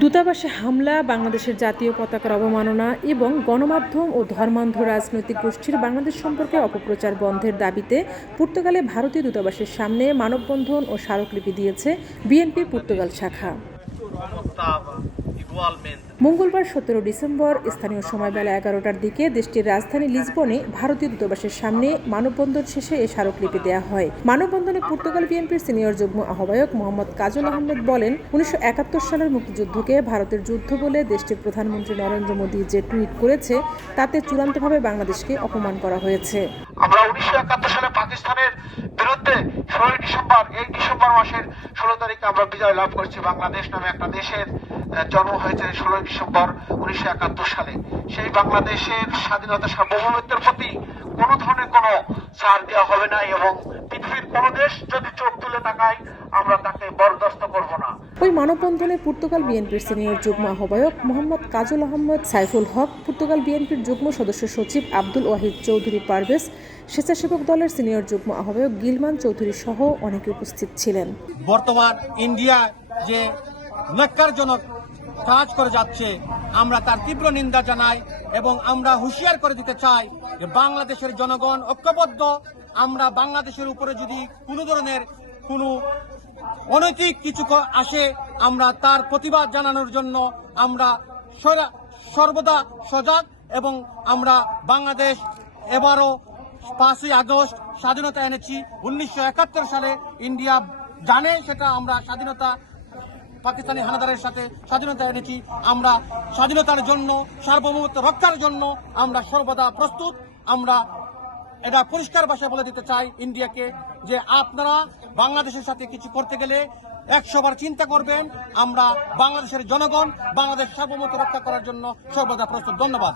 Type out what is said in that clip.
দূতাবাসে হামলা, বাংলাদেশের জাতীয় পতাকার অবমাননা এবং গণমাধ্যম ও ধর্মান্ধ রাজনৈতিক গোষ্ঠীর বাংলাদেশ সম্পর্কে অপপ্রচার বন্ধের দাবিতে পর্তুগালে ভারতীয় দূতাবাসের সামনে মানববন্ধন ও স্মারকলিপি দিয়েছে বিএনপির পর্তুগাল শাখা। মঙ্গলবার সতেরো ডিসেম্বর স্থানীয় সময় বেলা এগারোটার দিকে দেশটির রাজধানী লিসবনে ভারতীয় দূতাবাসের সামনে মানববন্ধন শেষে এ স্মারকলিপি দেওয়া হয়। মানববন্ধনে পর্তুগাল বিএনপির সিনিয়র যুগ্ম আহ্বায়ক মোহাম্মদ কাজল আহমেদ বলেন উনিশশো একাত্তর সালের মুক্তিযুদ্ধকে ভারতের যুদ্ধ বলে দেশটির প্রধানমন্ত্রী নরেন্দ্র মোদী যে টুইট করেছে তাতে চূড়ান্তভাবে বাংলাদেশকে অপমান করা হয়েছে। আমরা উনিশশো একাত্তর সালে পাকিস্তানের ষোলোই ডিসেম্বর এই ডিসেম্বর মাসের ষোলো তারিখে আমরা বিজয় লাভ করেছি। বাংলাদেশ নামে একটা দেশের জন্ম হয়েছে ষোলোই ডিসেম্বর উনিশশো একাত্তর সালে। সেই বাংলাদেশের স্বাধীনতা সার্বভৌমত্বের প্রতি কোনো ধরনের কোনো ছাড় দেওয়া হবে না এবং চোখ তাকায় আমরা তাকে বরদাস্ত করব না। ওই মানববন্ধনে পর্তুগাল বিএনপির সিনিয়র যুগ্ম আহ্বায়ক মোহাম্মদ কাজল আহমদ সাইফুল হক পর্তুগাল বিএনপির যুগ্ম সদস্য সচিব আব্দুল ওয়াহিদ চৌধুরী পারভেজ স্বেচ্ছাসেবক দলের সিনিয়র যুগ্ম আহ্বায়ক গিলমান চৌধুরী সহ অনেকে উপস্থিত ছিলেন। বর্তমান ইন্ডিয়া যে ন্যক্কারজনক কাজ করে যাচ্ছে আমরা তার তীব্র নিন্দা জানাই এবং আমরা হুঁশিয়ার করে দিতে চাই যে বাংলাদেশের জনগণ ঐক্যবদ্ধ। আমরা বাংলাদেশের উপরে যদি কোনো ধরনের কোনো অনৈতিক কিছু আসে, আমরা তার প্রতিবাদ জানানোর জন্য আমরা সরা- সর্বদা সজাগ এবং আমরা বাংলাদেশ এবারও পাঁচই আগস্ট স্বাধীনতা এনেছি। উনিশশো একাত্তর সালে ইন্ডিয়া জানে সেটা আমরা স্বাধীনতা, পাকিস্তানি হানাদারের সাথে স্বাধীনতা এনেছি। আমরা স্বাধীনতার জন্য, সার্বভৌমত্ব রক্ষার জন্য আমরা সর্বদা প্রস্তুত। আমরা এটা পরিষ্কার ভাষায় বলে দিতে চাই ইন্ডিয়াকে যে আপনারা বাংলাদেশের সাথে কিছু করতে গেলে একশোবার চিন্তা করবেন, আমরা বাংলাদেশের জনগণ, বাংলাদেশ সার্বভৌমত্ব রক্ষা করার জন্য সর্বদা প্রস্তুত। ধন্যবাদ।